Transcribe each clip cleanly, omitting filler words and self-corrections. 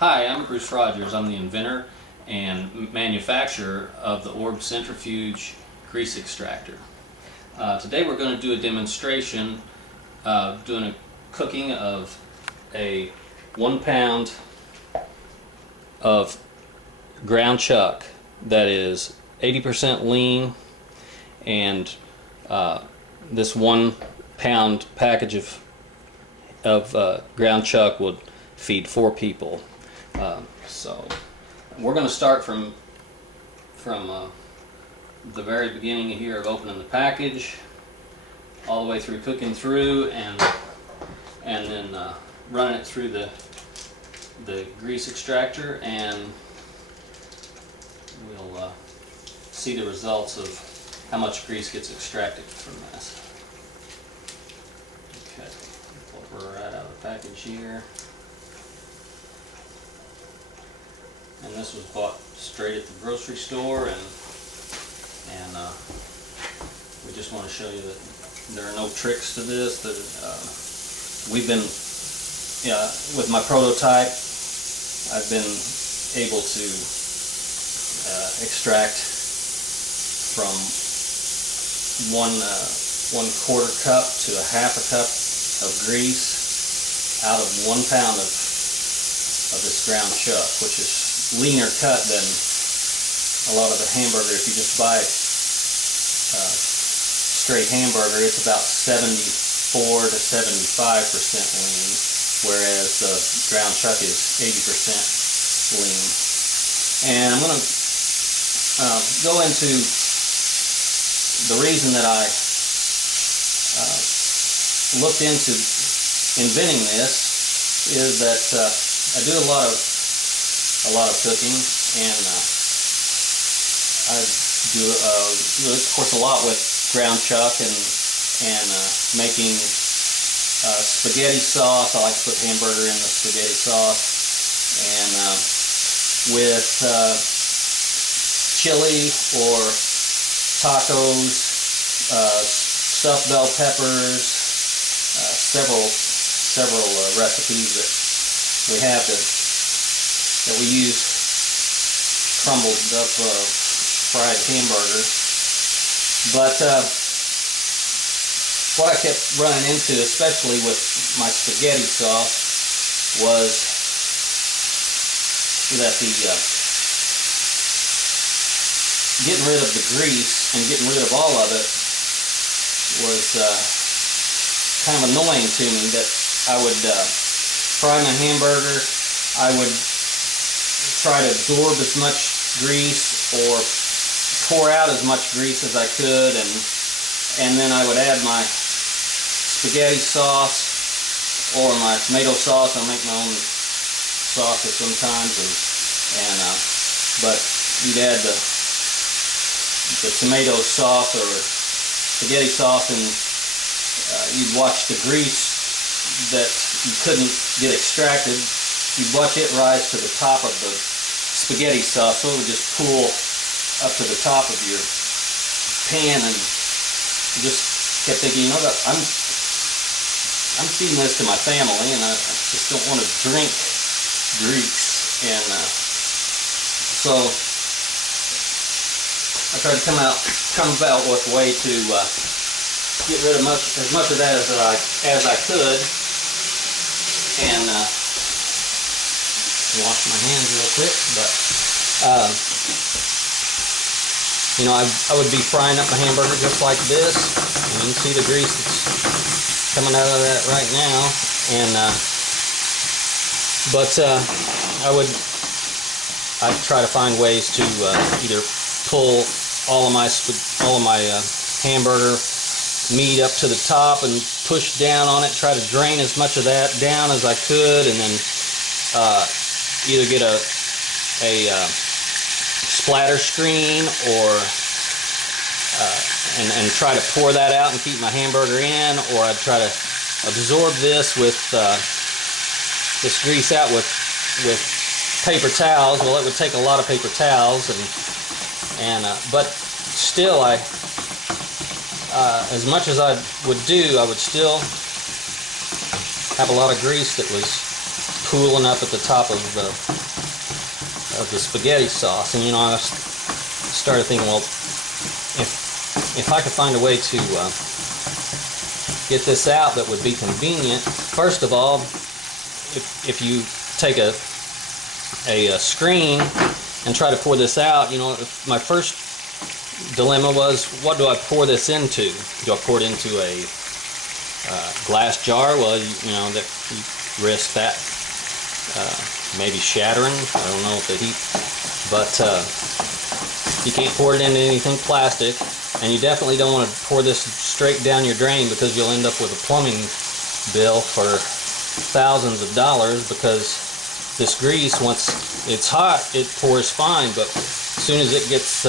Hi, I'm Bruce Rogers. I'm the inventor and manufacturer of the Orb Centrifuge Grease Extractor. Today we're going to do a demonstration doing a cooking of a 1 pound of ground chuck that is 80% lean, and this 1 pound package of ground chuck would feed 4 people. So we're going to start from the very beginning here of opening the package, all the way through cooking through, and then running it through the grease extractor, and we'll see the results of how much grease gets extracted from this. Okay, pull her right out of the package here. And this was bought straight at the grocery store, and we just want to show you that there are no tricks to this. That we've been, with my prototype, I've been able to extract from one quarter cup to a half a cup of grease out of 1 pound of this ground chuck, which is leaner cut than a lot of the hamburger. If you just buy straight hamburger, it's about 74 to 75% lean, whereas the ground chuck is 80% lean. And I'm going to go into the reason that I looked into inventing this is that I do a lot of cooking, and I do of course a lot with ground chuck and making spaghetti sauce. I like to put hamburger in the spaghetti sauce, and with chili or tacos, stuffed bell peppers, several recipes that we have that we use crumbled up fried hamburger. But what I kept running into, especially with my spaghetti sauce, was that the getting rid of the grease and getting rid of all of it was kind of annoying to me. That I would fry my hamburger, I would try to absorb as much grease or pour out as much grease as I could, and then I would add my spaghetti sauce or my tomato sauce. I make my own sauces sometimes, but you'd add the tomato sauce or spaghetti sauce, and you'd watch the grease that you couldn't get extracted. You'd watch it rise to the top of the spaghetti sauce, so it would just pool up to the top of your pan, and I just kept thinking, I'm feeding this to my family, and I just don't want to drink grease. And so I tried to come about with a way to get rid of as much of that as I could, and wash my hands real quick. But I would be frying up my hamburger just like this, and you can see the grease that's coming out of that right now. And I'd try to find ways to either pull all of my hamburger meat up to the top and push down on it, try to drain as much of that down as I could, and then either get a splatter screen or and try to pour that out and keep my hamburger in, or I'd try to absorb this with this grease out with paper towels. Well, it would take a lot of paper towels, but still, as much as I would do, I would still have a lot of grease that was cooling up at the top of the spaghetti sauce. And you know, I started thinking, well, if I could find a way to get this out that would be convenient. First of all, if you take a screen and try to pour this out, you know, my first dilemma was, what do I pour this into? Do I pour it into a glass jar? Well, you know, that you risk that maybe shattering. I don't know if the heat, but you can't pour it into anything plastic, and you definitely don't want to pour this straight down your drain, because you'll end up with a plumbing bill for thousands of dollars, because this grease, once it's hot, it pours fine, but as soon as it gets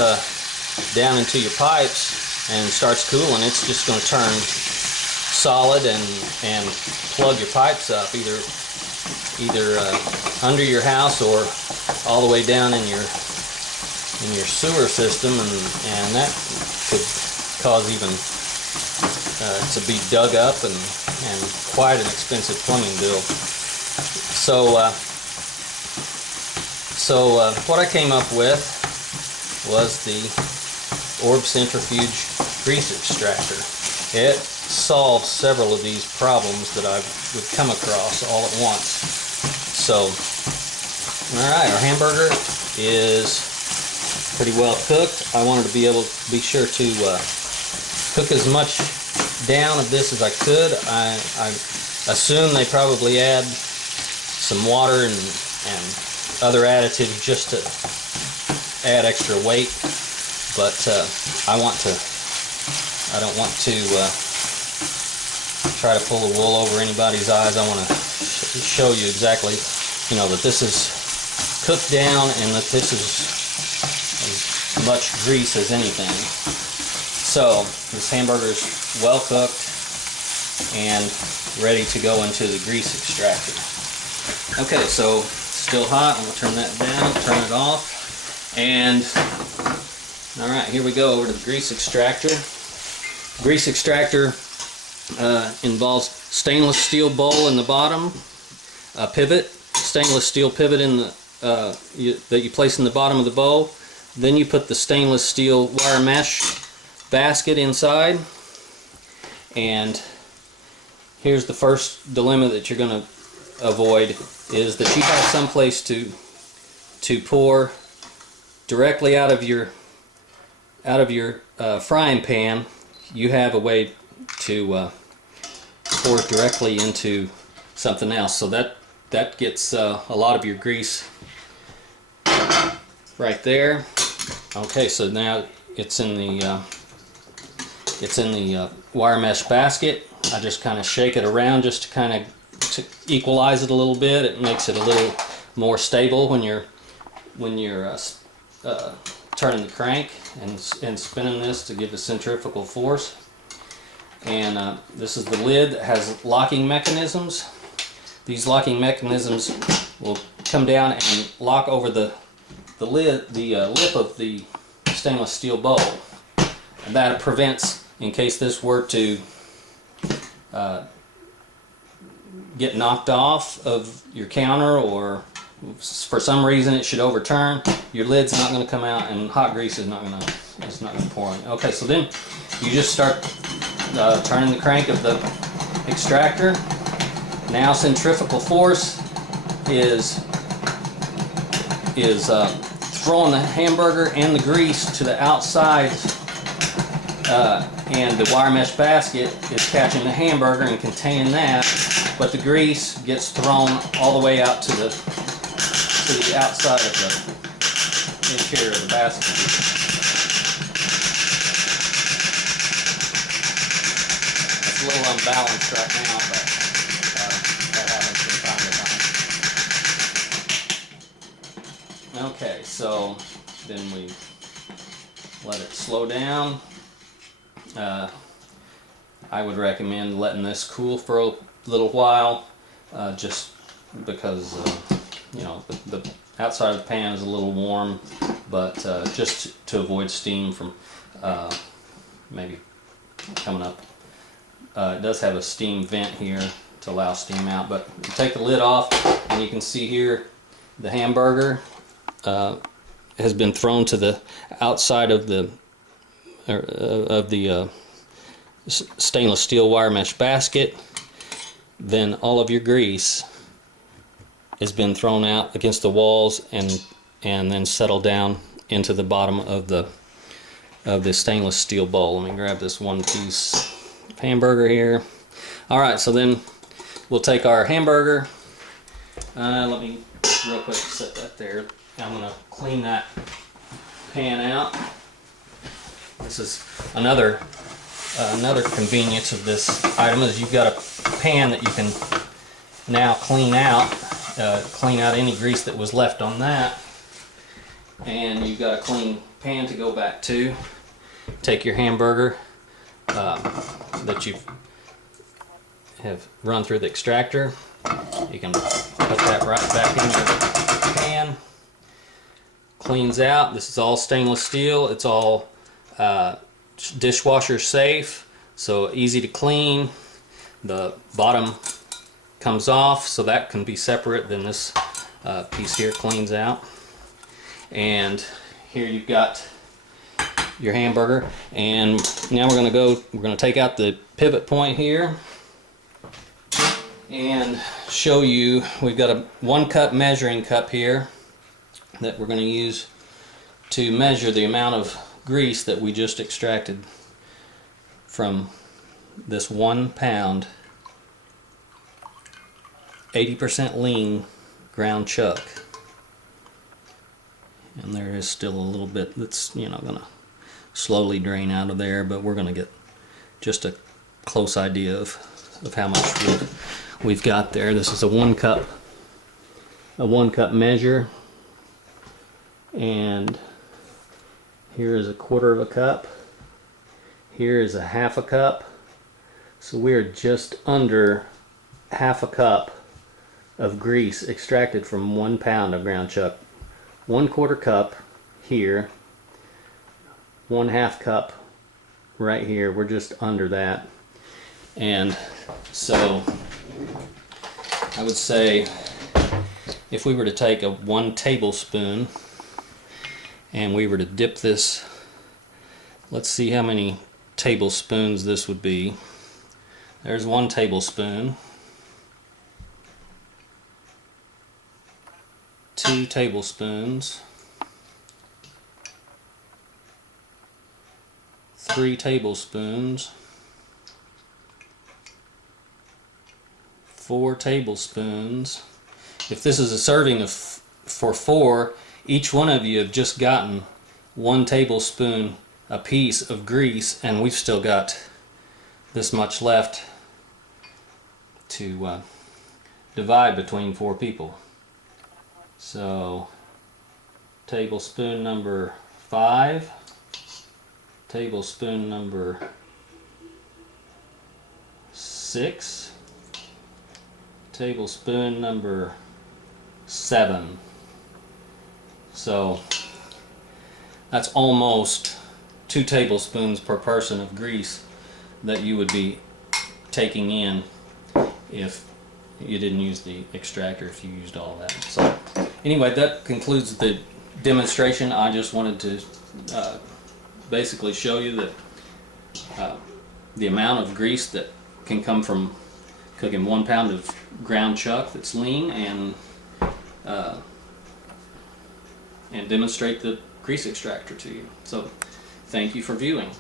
down into your pipes and starts cooling, it's just going to turn solid and plug your pipes up, either under your house or all the way down in your sewer system, and that could cause even to be dug up and quite an expensive plumbing bill. So what I came up with was the Orb Centrifuge Grease Extractor. It solves several of these problems that I would come across all at once. So, alright, our hamburger is pretty well cooked. I wanted to be sure to cook as much down of this as I could. I assume they probably add some water and other additives just to add extra weight, but I don't want to try to pull the wool over anybody's eyes. I want to show you exactly, you know, that this is cooked down and that this is as much grease as anything. So this hamburger is well cooked and ready to go into the grease extractor. Okay, so still hot. I'm going to turn that down, turn it off, and alright, here we go over to the grease extractor. Grease extractor involves stainless steel bowl in the bottom, a pivot, stainless steel pivot in the that you place in the bottom of the bowl. Then you put the stainless steel wire mesh basket inside, and here's the first dilemma that you're going to avoid, is that you have some place to pour directly out of your frying pan. You have a way to pour it directly into something else, so that gets a lot of your grease right there. Okay, so now it's in the wire mesh basket. I just kind of shake it around just to kind of equalize it a little bit. It makes it a little more stable when you're turning the crank and spinning this to give the centrifugal force. And this is the lid that has locking mechanisms. These locking mechanisms will come down and lock over the lid, the lip of the stainless steel bowl, and that prevents, in case this were to get knocked off of your counter, or for some reason it should overturn, your lid's not going to come out and hot grease is not going to pour in. Okay, so then you just start turning the crank of the extractor. Now centrifugal force is throwing the hamburger and the grease to the outside, and the wire mesh basket is catching the hamburger and containing that, but the grease gets thrown all the way out to the outside of the interior of the basket. It's a little unbalanced right now, but that happens from time to time. Okay, so then we let it slow down. I would recommend letting this cool for a little while, just because you know, the outside of the pan is a little warm, but just to avoid steam from maybe coming up. It does have a steam vent here to allow steam out. But you take the lid off, and you can see here the hamburger has been thrown to the outside of the stainless steel wire mesh basket. Then all of your grease has been thrown out against the walls and then settled down into the bottom of the stainless steel bowl. Let me grab this one piece of hamburger here. Alright, so then we'll take our hamburger. Let me real quick set that there. I'm going to clean that pan out. This is another convenience of this item is you've got a pan that you can now clean out any grease that was left on that, and you've got a clean pan to go back to. Take your hamburger that you have run through the extractor. You can put that right back into the pan. Cleans out. This is all stainless steel. It's all dishwasher safe, so easy to clean. The bottom comes off, so that can be separate. Then this piece here cleans out. And here you've got your hamburger. And now we're going to take out the pivot point here and show you. We've got a 1 cup measuring cup here that we're going to use to measure the amount of grease that we just extracted from this 1 pound 80% lean ground chuck. And there is still a little bit that's gonna slowly drain out of there, but we're gonna get just a close idea of how much we've got there. This is a 1 cup measure, and here is a 1/4 cup. Here is a 1/2 cup. So we're just under 1/2 cup of grease extracted from 1 pound of ground chuck. 1/4 cup here, 1/2 cup right here. We're just under that. And so I would say if we were to take a 1 tablespoon and we were to dip this, let's see how many tablespoons this would be. There's 1 tablespoon, 2 tablespoons, 3 tablespoons, 4 tablespoons. If this is a serving for 4, each one of you have just gotten 1 tablespoon a piece of grease, and we've still got this much left to divide between 4 people. So tablespoon number 5, tablespoon number 6, tablespoon number 7. So that's almost 2 tablespoons per person of grease that you would be taking in if you didn't use the extractor, if you used all that. So anyway, that concludes the demonstration. I just wanted to basically show you that the amount of grease that can come from cooking 1 pound of ground chuck that's lean, and demonstrate the grease extractor to you. So thank you for viewing.